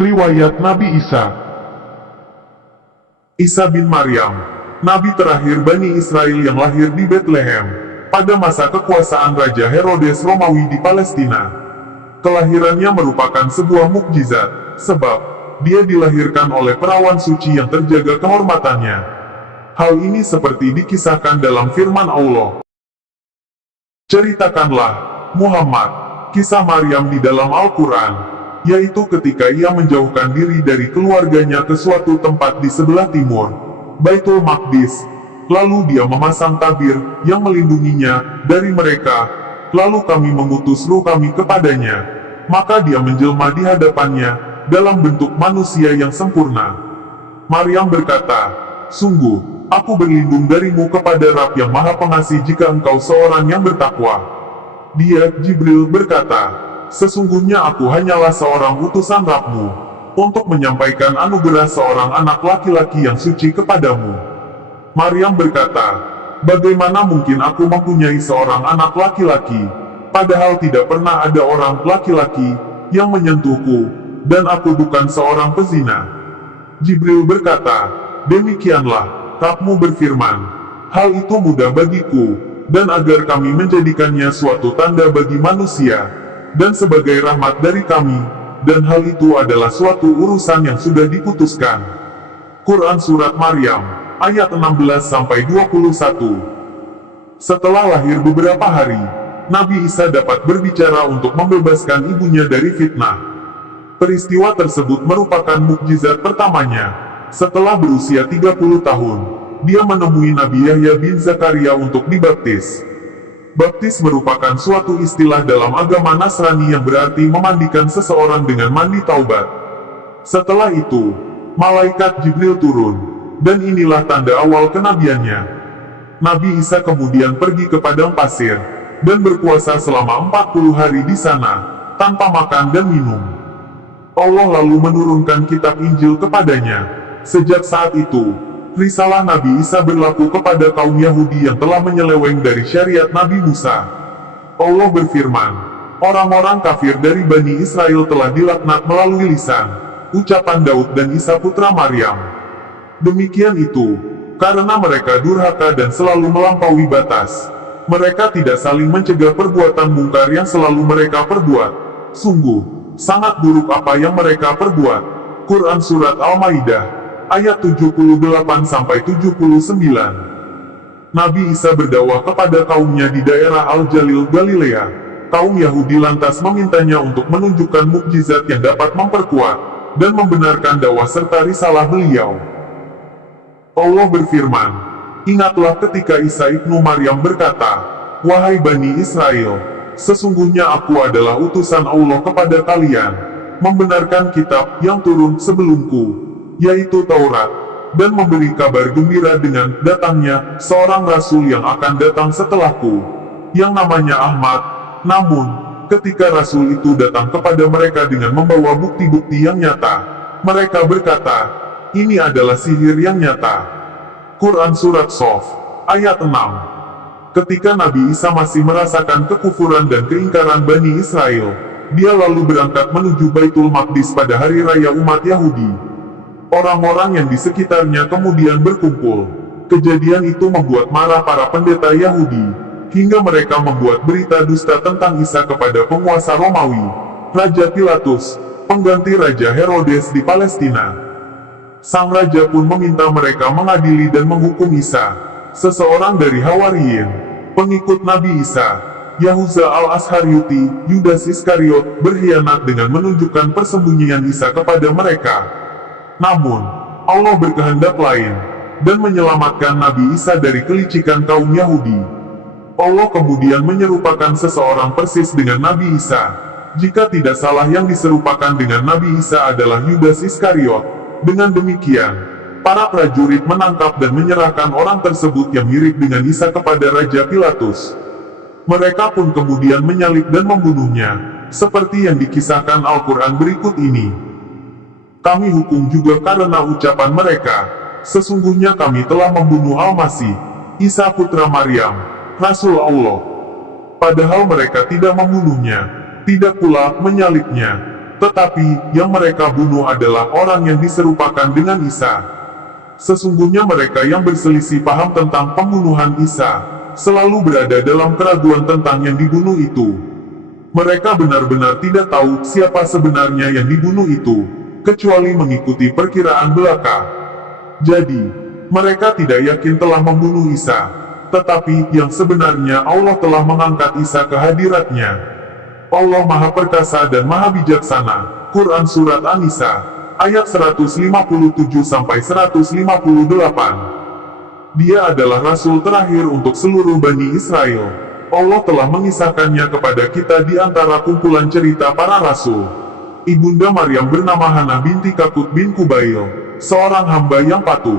Riwayat Nabi Isa. Isa bin Maryam, Nabi terakhir Bani Israel yang lahir di Bethlehem, pada masa kekuasaan Raja Herodes Romawi di Palestina. Kelahirannya merupakan sebuah mukjizat, sebab dia dilahirkan oleh perawan suci yang terjaga kehormatannya. Hal ini seperti dikisahkan dalam firman Allah. Ceritakanlah, Muhammad, kisah Maryam di dalam Al-Quran, yaitu ketika ia menjauhkan diri dari keluarganya ke suatu tempat di sebelah timur, Baitul Maqdis. Lalu dia memasang tabir yang melindunginya dari mereka. Lalu kami mengutus ruh kami kepadanya. Maka dia menjelma di hadapannya dalam bentuk manusia yang sempurna. Maryam berkata, "Sungguh, aku berlindung darimu kepada Rabb yang Maha Pengasih jika engkau seorang yang bertakwa." Dia, Jibril, berkata, "Sesungguhnya aku hanyalah seorang utusan Rabb-mu, untuk menyampaikan anugerah seorang anak laki-laki yang suci kepadamu." Maryam berkata, "Bagaimana mungkin aku mempunyai seorang anak laki-laki, padahal tidak pernah ada orang laki-laki yang menyentuhku, dan aku bukan seorang pezina." Jibril berkata, "Demikianlah, Rabb-mu berfirman, hal itu mudah bagiku, dan agar kami menjadikannya suatu tanda bagi manusia, dan sebagai rahmat dari kami, dan hal itu adalah suatu urusan yang sudah diputuskan." Quran Surat Maryam, ayat 16-21. Setelah lahir beberapa hari, Nabi Isa dapat berbicara untuk membebaskan ibunya dari fitnah. Peristiwa tersebut merupakan mukjizat pertamanya. Setelah berusia 30 tahun, dia menemui Nabi Yahya bin Zakaria untuk dibaptis. Baptis merupakan suatu istilah dalam agama Nasrani yang berarti memandikan seseorang dengan mandi taubat. Setelah itu, malaikat Jibril turun, dan inilah tanda awal kenabiannya. Nabi Isa kemudian pergi ke padang pasir, dan berpuasa selama 40 hari di sana, tanpa makan dan minum. Allah lalu menurunkan kitab Injil kepadanya. Sejak saat itu, risalah Nabi Isa berlaku kepada kaum Yahudi yang telah menyeleweng dari syariat Nabi Musa. Allah berfirman, "Orang-orang kafir dari Bani Israel telah dilaknat melalui lisan, ucapan Daud dan Isa putra Maryam. Demikian itu, karena mereka durhaka dan selalu melampaui batas. Mereka tidak saling mencegah perbuatan mungkar yang selalu mereka perbuat. Sungguh, sangat buruk apa yang mereka perbuat." Quran Surat Al-Maidah, ayat 78-79. Nabi Isa berdakwah kepada kaumnya di daerah Al-Jalil, Galilea. Kaum Yahudi lantas memintanya untuk menunjukkan mukjizat yang dapat memperkuat dan membenarkan dakwah serta risalah beliau. Allah berfirman, "Ingatlah ketika Isa ibnu Maryam berkata, 'Wahai Bani Israel, sesungguhnya aku adalah utusan Allah kepada kalian, membenarkan kitab yang turun sebelumku, yaitu Taurat, dan memberi kabar gembira dengan datangnya seorang rasul yang akan datang setelahku, yang namanya Ahmad.' Namun, ketika rasul itu datang kepada mereka dengan membawa bukti-bukti yang nyata, mereka berkata, 'Ini adalah sihir yang nyata.'" Quran Surat Sof, ayat 6. Ketika Nabi Isa masih merasakan kekufuran dan keingkaran Bani Israel, dia lalu berangkat menuju Baitul Maqdis pada hari raya umat Yahudi. Orang-orang yang di sekitarnya kemudian berkumpul. Kejadian itu membuat marah para pendeta Yahudi, hingga mereka membuat berita dusta tentang Isa kepada penguasa Romawi, Raja Pilatus, pengganti Raja Herodes di Palestina. Sang raja pun meminta mereka mengadili dan menghukum Isa. Seseorang dari Hawariyin, pengikut Nabi Isa, Yahuza al-Asharyuti, Yudas Iskariot, berkhianat dengan menunjukkan persembunyian Isa kepada mereka. Namun, Allah berkehendak lain, dan menyelamatkan Nabi Isa dari kelicikan kaum Yahudi. Allah kemudian menyerupakan seseorang persis dengan Nabi Isa. Jika tidak salah, yang diserupakan dengan Nabi Isa adalah Yudas Iskariot. Dengan demikian, para prajurit menangkap dan menyerahkan orang tersebut yang mirip dengan Isa kepada Raja Pilatus. Mereka pun kemudian menyalib dan membunuhnya, seperti yang dikisahkan Al-Quran berikut ini. Kami hukum juga karena ucapan mereka, "Sesungguhnya kami telah membunuh Al-Masih, Isa putra Maryam, Rasul Allah." Padahal mereka tidak membunuhnya, tidak pula menyalibnya. tetapi yang mereka bunuh adalah orang yang diserupakan dengan Isa. Sesungguhnya mereka yang berselisih paham tentang pembunuhan Isa, selalu berada dalam keraguan tentang yang dibunuh itu. Mereka benar-benar tidak tahu siapa sebenarnya yang dibunuh itu, kecuali mengikuti perkiraan belaka. Jadi, mereka tidak yakin telah membunuh Isa, tetapi yang sebenarnya Allah telah mengangkat Isa ke hadiratnya. Allah Maha Perkasa dan Maha Bijaksana. Quran Surat An-Nisa, ayat 157-158. Dia adalah Rasul terakhir untuk seluruh Bani Israel. Allah telah mengisahkannya kepada kita di antara kumpulan cerita para Rasul. Ibunda Maryam bernama Hana binti Kakut bin Kubail, seorang hamba yang patuh.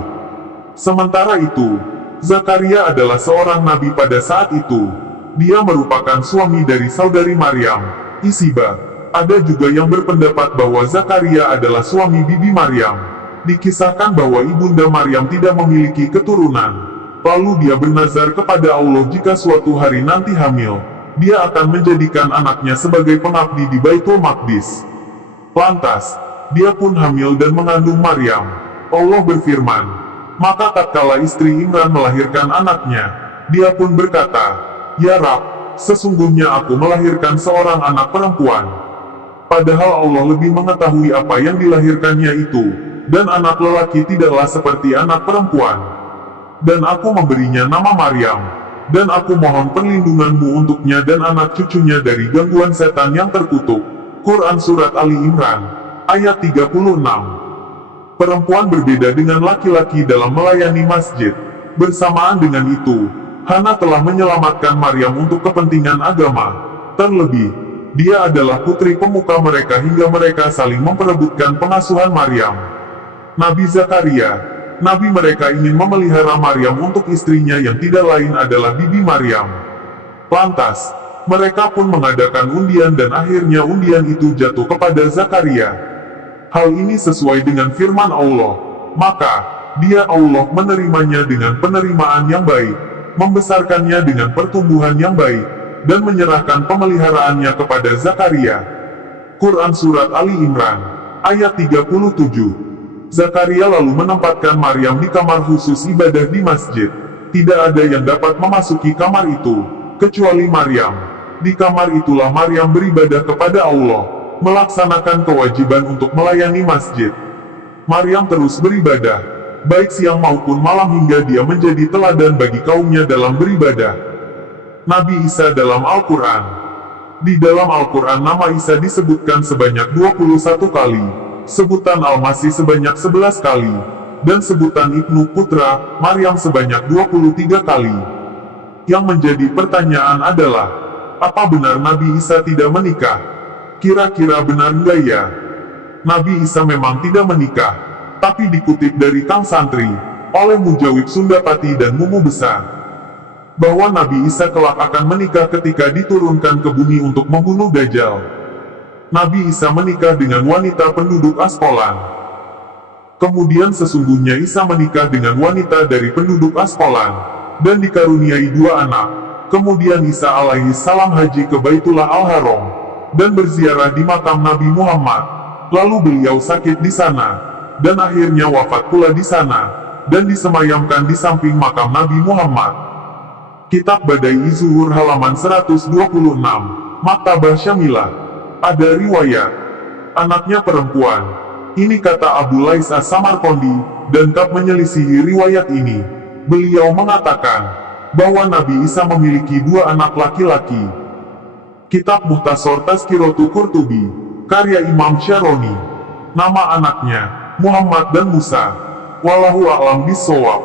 Sementara itu, Zakaria adalah seorang nabi pada saat itu. Dia merupakan suami dari saudari Maryam, Isiba. Ada juga yang berpendapat bahwa Zakaria adalah suami Bibi Maryam. Dikisahkan bahwa ibunda Maryam tidak memiliki keturunan. Lalu dia bernazar kepada Allah jika suatu hari nanti hamil, dia akan menjadikan anaknya sebagai pengabdi di Baitul Maqdis. Lantas, dia pun hamil dan mengandung Maryam. Allah berfirman, maka tatkala istri Imran melahirkan anaknya, dia pun berkata, "Ya Rab, sesungguhnya aku melahirkan seorang anak perempuan." Padahal Allah lebih mengetahui apa yang dilahirkannya itu, dan anak lelaki tidaklah seperti anak perempuan. Dan aku memberinya nama Maryam, dan aku mohon perlindunganmu untuknya dan anak cucunya dari gangguan setan yang terkutuk. Quran Surat Ali Imran, ayat 36. Perempuan berbeda dengan laki-laki dalam melayani masjid. Bersamaan dengan itu, Hana telah menyelamatkan Maryam untuk kepentingan agama. Terlebih, dia adalah putri pemuka mereka hingga mereka saling memperebutkan pengasuhan Maryam. Nabi Zakaria, nabi mereka ingin memelihara Maryam untuk istrinya yang tidak lain adalah Bibi Maryam. Lantas, mereka pun mengadakan undian dan akhirnya undian itu jatuh kepada Zakaria. Hal ini sesuai dengan firman Allah. Maka, dia Allah menerimanya dengan penerimaan yang baik, membesarkannya dengan pertumbuhan yang baik, dan menyerahkan pemeliharaannya kepada Zakaria. Quran Surat Ali Imran, ayat 37. Zakaria lalu menempatkan Maryam di kamar khusus ibadah di masjid. Tidak ada yang dapat memasuki kamar itu, kecuali Maryam. Di kamar itulah Maryam beribadah kepada Allah, melaksanakan kewajiban untuk melayani masjid. Maryam terus beribadah, baik siang maupun malam hingga dia menjadi teladan bagi kaumnya dalam beribadah. Nabi Isa dalam Al-Quran. Di dalam Al-Quran nama Isa disebutkan sebanyak 21 kali. Sebutan Al-Masih sebanyak 11 kali, dan sebutan Ibnu Putra, Maryam sebanyak 23 kali. Yang menjadi pertanyaan adalah, apa benar Nabi Isa tidak menikah? Kira-kira benar nggak ya? Nabi Isa memang tidak menikah, tapi dikutip dari Kang Santri, oleh Mujawib Sundapati dan Mumu Besar, bahwa Nabi Isa kelak akan menikah ketika diturunkan ke bumi untuk membunuh Dajjal. Nabi Isa menikah dengan wanita penduduk Asqalan. Kemudian sesungguhnya Isa menikah dengan wanita dari penduduk Asqalan, dan dikaruniai 2 anak. Kemudian Isa alaihi salam haji ke Baitullah Al-Haram, dan berziarah di makam Nabi Muhammad. Lalu beliau sakit di sana, dan akhirnya wafat pula di sana, dan disemayamkan di samping makam Nabi Muhammad. Kitab Badai Zuhur halaman 126, Maktabah Syamilah. Ada riwayat, anaknya perempuan. Ini kata Abu Lais As-Samarqandi, dan Kab menyelisihi riwayat ini. Beliau mengatakan, bahwa Nabi Isa memiliki 2 anak laki-laki. Kitab Muhtasor Tazkiratu Qurtubi, karya Imam Syaroni. Nama anaknya, Muhammad dan Musa. Wallahu a'lam bishawab.